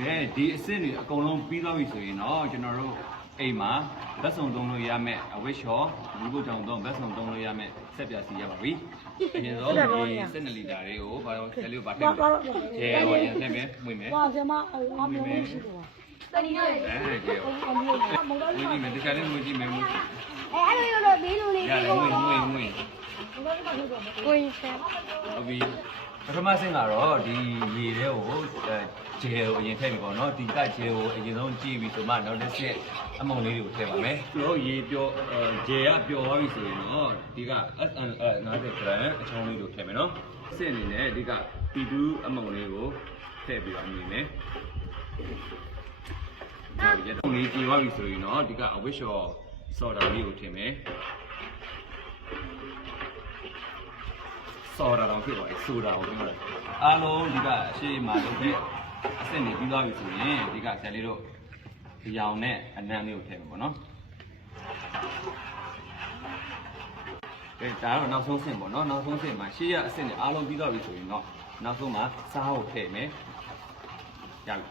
ကဲဒီအစ်စ်တွေအကုန်လုံးပြီးသွားပြီဆိုရင်တော့ကျွန်တော်တို့အိမ်မှာဗတ်စုံသုံးလို့ရမယ်အဝတ်လျှော်ဒီကုကြောင်တော့ဗတ်စုံသုံးလို့ရမယ်ဆက်ပြစီရပါပြီအရင်ဆုံးဒီ12လီတာတွေကိုဘာလို့ဆယ်လေးပါထည့်မယ်ကျဲတော့ရင်ထည့်မယ်မှွေမယ်哇，什么？我没有吃过。ကျဲဝင်ကြည့်မယ်တခြားလေးဝင်ကြည့်မယ်ဝင်ရတယ်ဝင်我一些。ဟုတ်ပြီပထမဆင့်ကတော့ဒီရေတွေကိုဂျယ်ကိုအရင်ထည့်ပြီပေါ့နော်ဒီကဂျယ်ကိုအရင်ဆုံးကြည့်ပြီးဆိုမှနောက်တစ်ချက်အမုံလေးတွေကိုထည့်ပါမယ်သူတို့ရေပျော်ဂျယ်ကပျော်သွားပြီဆိုရင်တော့ဒီက SN 50 gram အချောင်းလေးကိုထည့်မယ်နော်ဆင့်အနေနဲ့ဒီက P2 အမုံလေးကိုထည့်ပြီးတော့မြင်မယ်ဒီရက်လေးကြည့်သွားပြီဆိုရင်တော့ဒီကအဝတ်လျှော်ဆော်ဒါလေးကိုထည့်မယ်ဆော်ဒါတော့ဖြစ်သွားပြီဆိုတာကိုပြောတယ်အားလုံးဒီကအရှိမလုပ်တဲ့အဆင့်တွေပြီးသွားပြီဆိုရင်ဒီကဆရာလေးတို့ဒီရောင်နဲ့အနံ့လေးကိုထည့်မယ်ပေါ့နော်ကဲဒါတော့နောက်ဆုံးဆင့်ပေါ့နော်နောက်ဆုံးဆင့်မှာရှေ့ရအဆင့်တွေအားလုံးပြီးသွားပြီဆိုရင်တော့နောက်ဆုံးမှာစားကိုထည့်မယ်ရပြီ